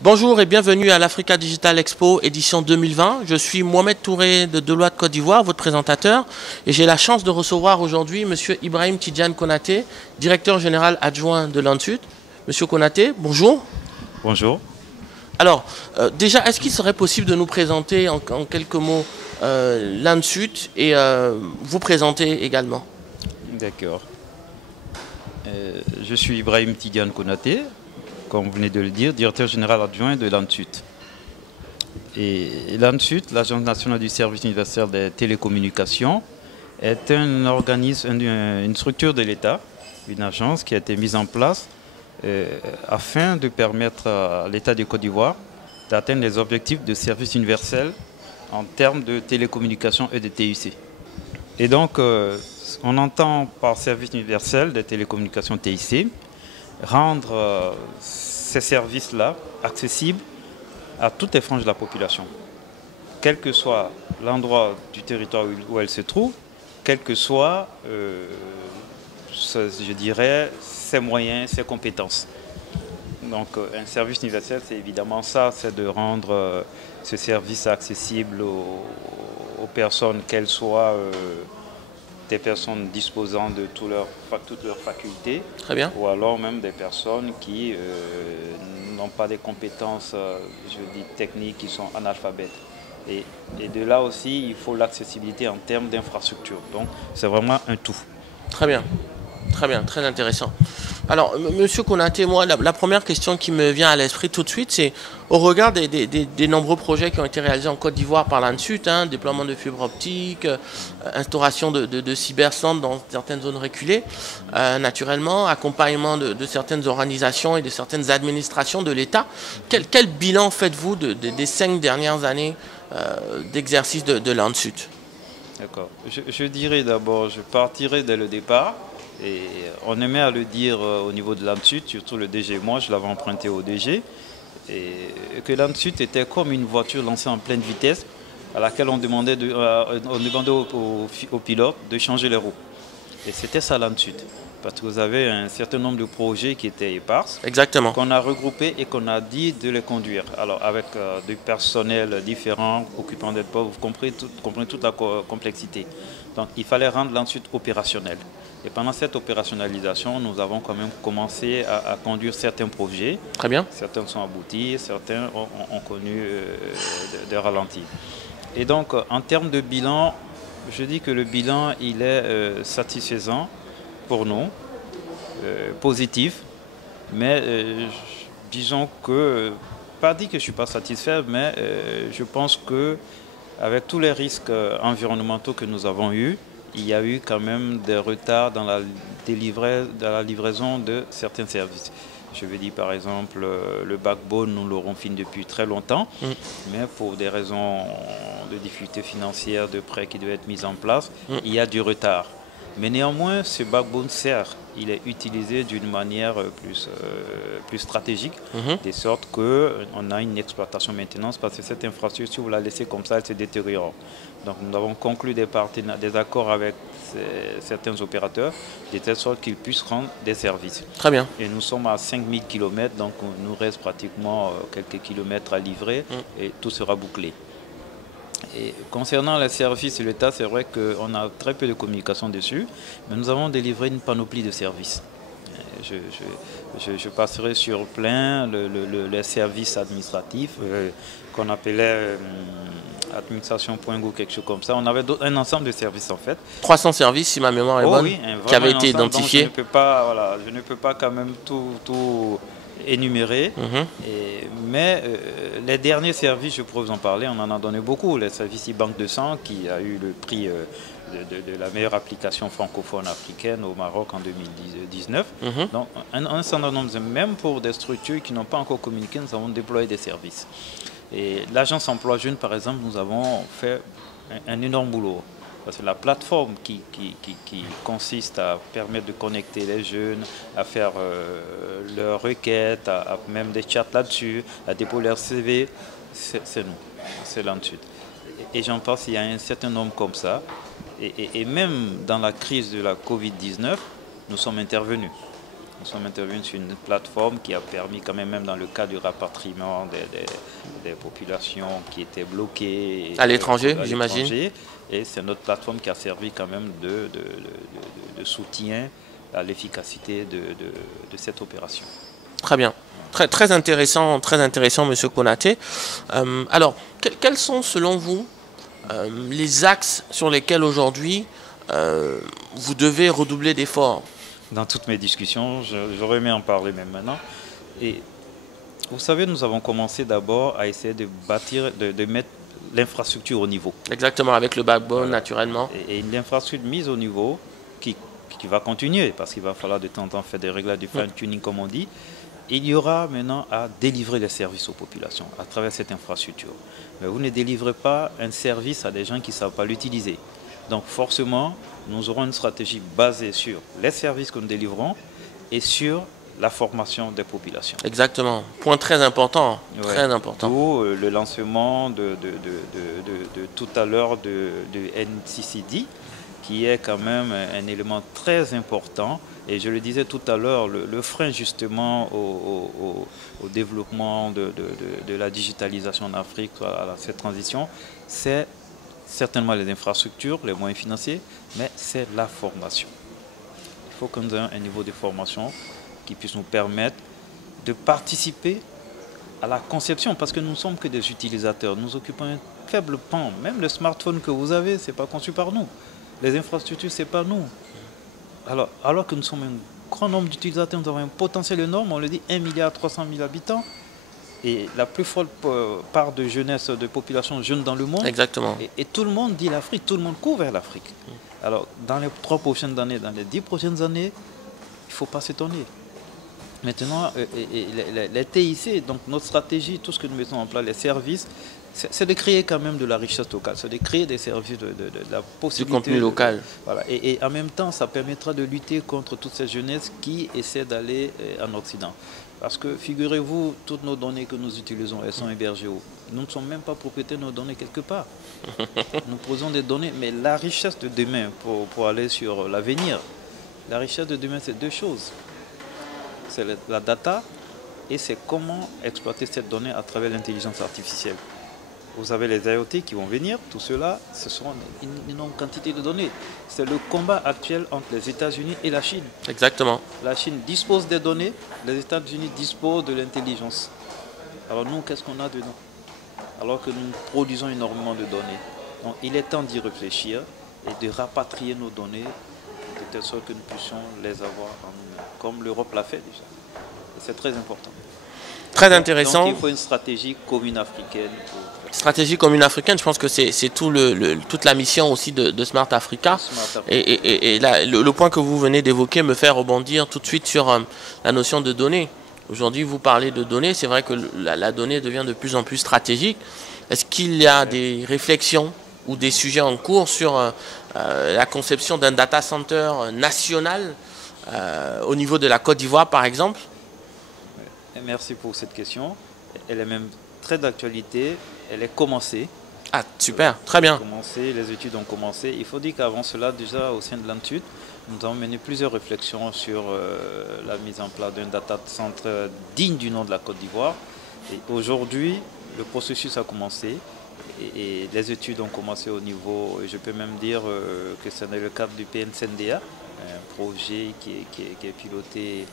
Bonjour et bienvenue à l'Africa Digital Expo édition 2020. Je suis Mohamed Touré de Deloitte Côte d'Ivoire, votre présentateur, et j'ai la chance de recevoir aujourd'hui Monsieur Ibrahim Tidiane Konaté, directeur général adjoint de l'ANSUD. Monsieur Konaté, bonjour. Bonjour. Alors, déjà, est-ce qu'il serait possible de nous présenter en quelques mots l'ANSUD et vous présenter également? D'accord. Je suis Ibrahim Tidiane Konaté, comme vous venez de le dire, directeur général adjoint de l'ANSUD. Et l'ANSUD, l'Agence nationale du service universel des télécommunications, est un organisme, une structure de l'État, une agence qui a été mise en place afin de permettre à l'État de Côte d'Ivoire d'atteindre les objectifs de service universel en termes de télécommunications et de TIC. Et donc, on entend par service universel des télécommunications TIC rendre ces services-là accessibles à toutes les franges de la population, quel que soit l'endroit du territoire où elle se trouve, quel que soit, je dirais, ses moyens, ses compétences. Donc un service universel, c'est évidemment ça, c'est de rendre ce service accessible aux personnes, qu'elles soient des personnes disposant de toutes leurs facultés. Très bien. Ou alors même des personnes qui n'ont pas des compétences, techniques, qui sont analphabètes. Et de là aussi, il faut l'accessibilité en termes d'infrastructure. Donc c'est vraiment un tout. Très bien. Très bien, très intéressant. Alors, Monsieur Konaté, moi, la première question qui me vient à l'esprit tout de suite, c'est au regard des nombreux projets qui ont été réalisés en Côte d'Ivoire par l'ANSUD, déploiement de fibres optiques, instauration de cybercentres dans certaines zones reculées, naturellement, accompagnement de certaines organisations et de certaines administrations de l'État. Quel bilan faites-vous des 5 dernières années d'exercice de l'ANSUD? D'accord. Je dirais d'abord, je partirai dès le départ. Et on aimait à le dire au niveau de l'ANSUD, surtout le DG. Moi, je l'avais emprunté au DG. Et que l'ANSUD était comme une voiture lancée en pleine vitesse à laquelle on demandait au pilote de changer les roues. Et c'était ça l'ANSUD. Parce que vous avez un certain nombre de projets qui étaient éparses. Exactement. Qu'on a regroupés et qu'on a dit de les conduire. Alors avec du personnel différent, occupant des postes, vous comprenez toute la complexité. Donc il fallait rendre l'ANSUD opérationnel. Et pendant cette opérationnalisation, nous avons quand même commencé à conduire certains projets. Très bien. Certains sont aboutis, certains ont connu des ralentis. Et donc, en termes de bilan, je dis que le bilan, il est satisfaisant pour nous, positif. Mais disons que, pas dit que je ne suis pas satisfait, mais je pense qu'avec tous les risques environnementaux que nous avons eus, il y a eu quand même des retards dans la livraison de certains services. Je veux dire par exemple le backbone, nous l'aurons fini depuis très longtemps, mais pour des raisons de difficultés financières, de prêts qui devaient être mis en place, il y a du retard. Mais néanmoins, ce backbone sert, il est utilisé d'une manière plus stratégique, de sorte qu'on a une exploitation maintenance, parce que cette infrastructure, si vous la laissez comme ça, elle se détériore. Donc nous avons conclu des accords avec certains opérateurs, de telle sorte qu'ils puissent rendre des services. Très bien. Et nous sommes à 5000 km, donc il nous reste pratiquement quelques kilomètres à livrer et tout sera bouclé. Et concernant les services de l'État, c'est vrai qu'on a très peu de communication dessus, mais nous avons délivré une panoplie de services. Je passerai sur plein les services administratifs qu'on appelait administration.go, quelque chose comme ça. On avait un ensemble de services en fait. 300 services, si ma mémoire est bonne, oui, qui avaient été identifiés. Je ne peux pas quand même tout énumérer. Mais les derniers services, je pourrais vous en parler, on en a donné beaucoup. Les services Banque de sang, qui a eu le prix de la meilleure application francophone africaine au Maroc en 2019. Donc un certain nombre, même pour des structures qui n'ont pas encore communiqué, nous avons déployé des services. Et l'agence emploi jeune, par exemple, nous avons fait un énorme boulot. Parce que la plateforme qui consiste à permettre de connecter les jeunes, à faire leurs requêtes, à même des chats là-dessus, à déposer leur CV, c'est nous, c'est l'ANSUD. Et j'en pense, il y a un certain nombre comme ça. Et même dans la crise de la Covid-19, nous sommes intervenus. Nous sommes intervenus sur une plateforme qui a permis quand même dans le cas du rapatriement des populations qui étaient bloquées à l'étranger, j'imagine. Et c'est notre plateforme qui a servi quand même de soutien à l'efficacité de cette opération. Très bien. Très intéressant, Monsieur Konaté. Alors, quels sont selon vous les axes sur lesquels aujourd'hui vous devez redoubler d'efforts? Dans toutes mes discussions, j'aurais aimé en parler même maintenant. Et vous savez, nous avons commencé d'abord à essayer de bâtir, de mettre l'infrastructure au niveau. Exactement, avec le backbone, naturellement. Et l'infrastructure mise au niveau qui va continuer, parce qu'il va falloir de temps en temps faire des réglages de fine-tuning, comme on dit. Il y aura maintenant à délivrer les services aux populations à travers cette infrastructure. Mais vous ne délivrez pas un service à des gens qui ne savent pas l'utiliser. Donc forcément, nous aurons une stratégie basée sur les services que nous délivrons et sur la formation des populations. Exactement. Point très important. Ouais. Très important. D'où le lancement de tout à l'heure de NCCD, qui est quand même un élément très important. Et je le disais tout à l'heure, le frein justement au développement de la digitalisation en Afrique, à cette transition, c'est certainement les infrastructures, les moyens financiers, mais c'est la formation. Il faut qu'on ait un niveau de formation qui puisse nous permettre de participer à la conception, parce que nous ne sommes que des utilisateurs. Nous occupons un faible pan. Même le smartphone que vous avez, ce n'est pas conçu par nous. Les infrastructures, ce n'est pas nous. Alors que nous sommes un grand nombre d'utilisateurs, nous avons un potentiel énorme, on le dit 1,3 milliard habitants. Et la plus forte part de jeunesse, de population jeune dans le monde. Exactement. Et tout le monde dit l'Afrique, tout le monde court vers l'Afrique. Alors, dans les 3 prochaines années, dans les 10 prochaines années, il ne faut pas s'étonner. Maintenant, les TIC, donc notre stratégie, tout ce que nous mettons en place, les services, c'est de créer quand même de la richesse locale, c'est de créer des services, de la possibilité. Du contenu local. Voilà. Et en même temps, ça permettra de lutter contre toute cette jeunesse qui essaie d'aller en Occident. Parce que, figurez-vous, toutes nos données que nous utilisons, elles sont hébergées où? Nous ne sommes même pas propriétaires de nos données quelque part. Nous posons des données, mais la richesse de demain, pour aller sur l'avenir, la richesse de demain, c'est 2 choses. C'est la data et c'est comment exploiter cette donnée à travers l'intelligence artificielle. Vous avez les IoT qui vont venir, tout cela, ce seront une énorme quantité de données. C'est le combat actuel entre les États-Unis et la Chine. Exactement. La Chine dispose des données, les États-Unis disposent de l'intelligence. Alors nous, qu'est-ce qu'on a dedans? Alors que nous produisons énormément de données. Donc il est temps d'y réfléchir et de rapatrier nos données de telle sorte que nous puissions les avoir en nous-mêmes, comme l'Europe l'a fait déjà. Et c'est très important. Très intéressant. Donc il faut une stratégie commune africaine. Stratégie commune africaine, je pense que c'est toute la mission aussi de Smart Africa. Et là, le point que vous venez d'évoquer me fait rebondir tout de suite sur la notion de données. Aujourd'hui, vous parlez de données, c'est vrai que la donnée devient de plus en plus stratégique. Est-ce qu'il y a des réflexions ou des sujets en cours sur la conception d'un data center national au niveau de la Côte d'Ivoire, par exemple? Merci pour cette question. Elle est même très d'actualité. Elle est commencée. Ah, super, très bien. Les études ont commencé. Il faut dire qu'avant cela, déjà au sein de l'Institut, nous avons mené plusieurs réflexions sur la mise en place d'un data center digne du nom de la Côte d'Ivoire. Et aujourd'hui, le processus a commencé et les études ont commencé au niveau, je peux même dire que c'est dans le cadre du PNCNDA, un projet qui est piloté,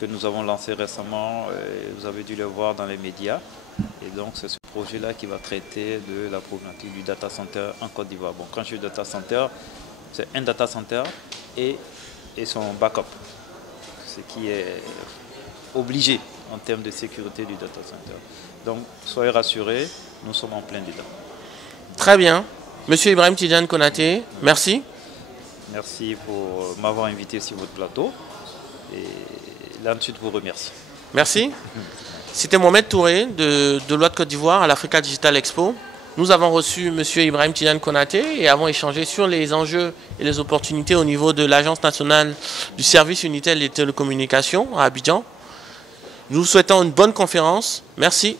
que nous avons lancé récemment. Vous avez dû le voir dans les médias. Et donc, c'est ce projet-là qui va traiter de la problématique du data center en Côte d'Ivoire. Bon, quand je dis data center, c'est un data center et son backup, ce qui est obligé en termes de sécurité du data center. Donc, soyez rassurés, nous sommes en plein dedans. Très bien. Monsieur Ibrahim Tidiane Konaté, merci. Merci pour m'avoir invité sur votre plateau. Et l'Institut vous remercie. Merci. C'était Mohamed Touré de Deloitte Côte d'Ivoire à l'Africa Digital Expo. Nous avons reçu M. Ibrahim Tidiane Konaté et avons échangé sur les enjeux et les opportunités au niveau de l'Agence nationale du service unitaire des télécommunications à Abidjan. Nous vous souhaitons une bonne conférence. Merci.